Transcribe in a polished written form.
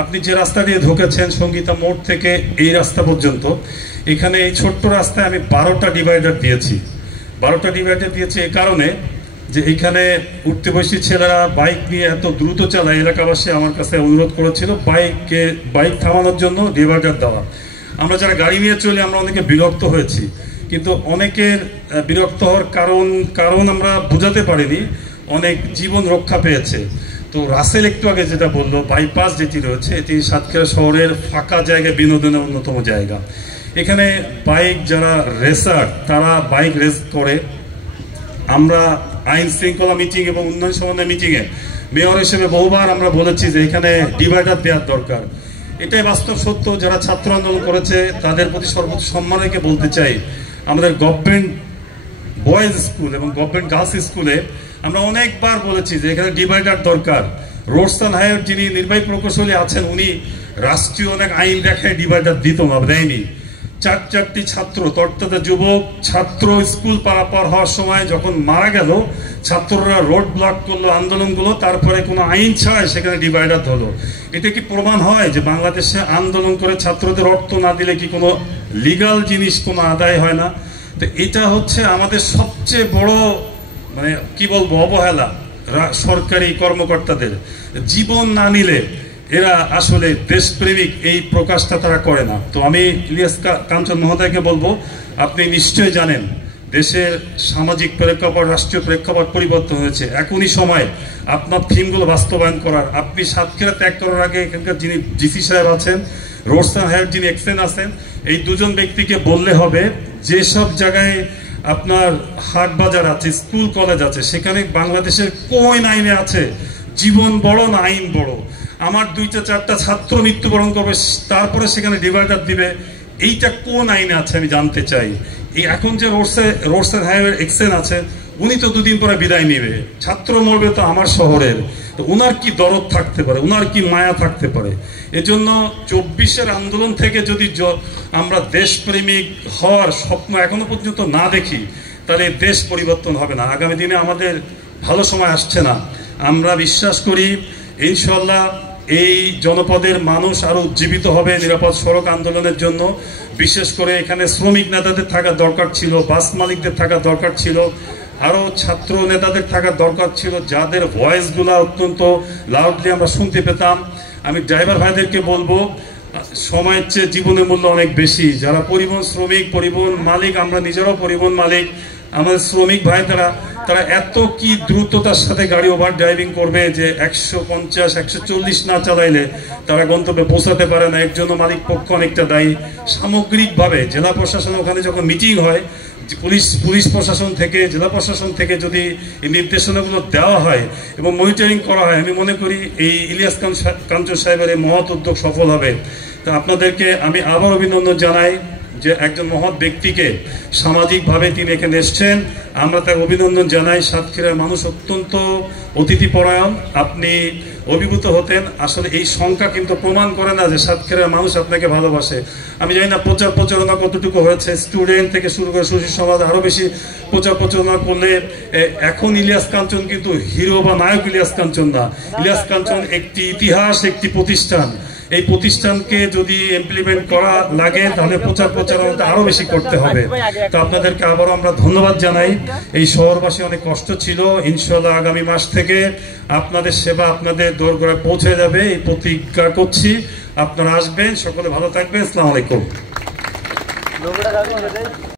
আপনি যে রাস্তা দিয়ে ঢুকেছেন সঙ্গীতা মোড় থেকে এই রাস্তা পর্যন্ত, এখানে এই ছোট্ট রাস্তায় আমি 12টা ডিভাইডার দিয়েছি। 12টা ডিভাইডার দিয়েছি এই কারণে যে এখানে উঠতে বসি ছেলেরা বাইক নিয়ে এত দ্রুত চালায়, এলাকাবাসী আমার কাছে অনুরোধ করেছিল বাইক থামানোর জন্য ডিভাইডার দেওয়া। আমরা যারা গাড়ি নিয়ে চলি আমরা অনেকে বিরক্ত হয়েছি, কিন্তু অনেকের বিরক্ত হওয়ার কারণ আমরা বোঝাতে পারিনি, অনেক জীবন রক্ষা পেয়েছে। তো রাসেল একটু আগে যেটা বললো, বাইপাস যেটি রয়েছে এটি সাতক্ষীরা শহরের ফাঁকা জায়গায় বিনোদনের অন্যতম জায়গা। এখানে বাইক যারা রেসার তারা বাইক রেস করে। আমরা আইন শৃঙ্খলা মিটিং এবং উন্নয়ন সমন্বয় মিটিংয়ে মেয়র হিসেবে বহুবার আমরা বলেছি যে এখানে ডিভাইডার দেওয়ার দরকার। এটাই বাস্তব সত্য। যারা ছাত্র আন্দোলন করেছে তাদের প্রতি সর্বোচ্চ সম্মান রেখে বলতে চাই, আমাদের গভর্নমেন্ট বয়েজ স্কুল এবং গভর্নমেন্ট গার্লস স্কুলে আমরা অনেকবার বলেছি যে এখানে ডিভাইডার দরকার। রোডসান হাইওয়ের যিনি নির্বাহী প্রকৌশলী আছেন উনি রাষ্ট্রীয় অনেক আইন দেখায় ডিভাইডার দিত না, দেয়নি। চারটি ছাত্র তর্তাদা যুবক ছাত্র স্কুল পারাপার হওয়ার সময় যখন মারা গেল, ছাত্ররা রোড ব্লক করলো আন্দোলনগুলো, তারপরে কোনো আইন ছাড়াই সেখানে ডিভাইডার হলো। এটা কি প্রমাণ হয় যে বাংলাদেশে আন্দোলন করে ছাত্রদের অর্থ না দিলে কি কোনো লিগাল জিনিস কোনো আদায় হয় না? তো এটা হচ্ছে আমাদের সবচেয়ে বড় মানে কি বলবো অবহেলা সরকারি কর্মকর্তাদের। জীবন না নিলে এরা আসলে দেশপ্রেমিক এই প্রকাশটা তারা করে না। তো আমি ইলিয়াস কাঞ্চন মহোদয়কে বলবো, আপনি নিশ্চয়ই জানেন দেশের সামাজিক প্রেক্ষাপট রাষ্ট্রীয় প্রেক্ষাপট পরিবর্তন হয়েছে। এখনই সময় আপনার থিমগুলো বাস্তবায়ন করার। আপনি সাতক্ষীরা ত্যাগ করার আগে এখানকার যিনি জিসি সাহেব আছেন, রোডসান হাইওয়ের যিনি এক্সেন আছেন, এই দুজন ব্যক্তিকে বললে হবে যেসব জায়গায় আপনার হাট বাজার আছে, স্কুল কলেজ আছে, সেখানে বাংলাদেশের কোন আইনে আছে জীবন বড় না আইন বড়? আমার 2-4টা ছাত্র মৃত্যুবরণ করবে তারপরে সেখানে ডিভাইডার দিবে, এইটা কোন আইনে আছে আমি জানতে চাই। এই এখন যে রোডসান হাইওয়ের এক্সেন আছে উনি তো দুদিন পরে বিদায় নেবে, ছাত্র মরবে তো আমার শহরের, তো ওনার কি দরদ থাকতে পারে, ওনার কি মায়া থাকতে পারে? এজন্য 24-এর আন্দোলন থেকে যদি আমরা দেশপ্রেমিক হওয়ার স্বপ্ন এখনো পর্যন্ত না দেখি তাহলে দেশ পরিবর্তন হবে না। আগামী দিনে আমাদের ভালো সময় আসছে না। আমরা বিশ্বাস করি ইনশাল্লাহ এই জনপদের মানুষ আরো উজ্জীবিত হবে নিরাপদ সড়ক আন্দোলনের জন্য। বিশেষ করে এখানে শ্রমিক নেতাদের থাকা দরকার ছিল, বাস মালিকদের থাকা দরকার ছিল, আরো ছাত্র নেতাদের থাকা দরকার ছিল, যাদের ভয়েসগুলো অত্যন্ত লাউডলি আমরা শুনতে পেতাম। আমি ড্রাইভার ভাইদেরকে বলবো, সময়ের চেয়ে জীবনের মূল্য অনেক বেশি। যারা পরিবহন শ্রমিক, পরিবহন মালিক, আমরা নিজেরাও পরিবহন মালিক, আমাদের শ্রমিক ভাই তারা এত কি দ্রুততার সাথে গাড়ি ওভার ড্রাইভিং করবে যে 150-140 না চালাইলে তারা গন্তব্যে পৌঁছাতে পারে না। এর জন্য মালিক পক্ষ অনেকটা দায়ী। সামগ্রিকভাবে জেলা প্রশাসন ওখানে যখন মিটিং হয়, পুলিশ প্রশাসন থেকে জেলা প্রশাসন থেকে যদি এই নির্দেশনাগুলো দেওয়া হয় এবং মনিটরিং করা হয়, আমি মনে করি এই ইলিয়াস কাঞ্চন সাহেবের এই মহৎ উদ্যোগ সফল হবে। তো আপনাদেরকে আমি আবার অভিনন্দন জানাই যে একজন মহৎ ব্যক্তিকে সামাজিকভাবে তিনি এখানে এসছেন, আমরা তার অভিনন্দন জানাই। সাতক্ষীরার মানুষ অত্যন্ত অতিথিপরায়ণ, আপনি অভিভূত হতেন। আসলে এই সংখ্যা কিন্তু প্রমাণ করে না যে সাতক্ষীরার মানুষ আপনাকে ভালোবাসে। আমি জানি না প্রচারণা কতটুকু হয়েছে, স্টুডেন্ট থেকে শুরু করে সুশীল সমাজ আরো বেশি প্রচারণা করলে। এখন ইলিয়াস কাঞ্চন কিন্তু হিরো বা নায়ক ইলিয়াস কাঞ্চন না, ইলিয়াস কাঞ্চন একটি ইতিহাস, একটি প্রতিষ্ঠান। এই প্রতিষ্ঠানকে যদি ইমপ্লিমেন্ট করা লাগে তাহলে প্রচারণাটা আরো বেশি করতে হবে। তো আপনাদেরকে আবারও আমরা ধন্যবাদ জানাই। এই শহরবাসী অনেক কষ্ট ছিল, ইনশাআল্লাহ আগামী মাস থেকে আপনাদের সেবা আপনাদের দোরগোড়ায় পৌঁছে যাবে এই প্রতিজ্ঞা করছি। আপনারা আসবেন, সকলে ভালো থাকবেন। আসসালামু আলাইকুম।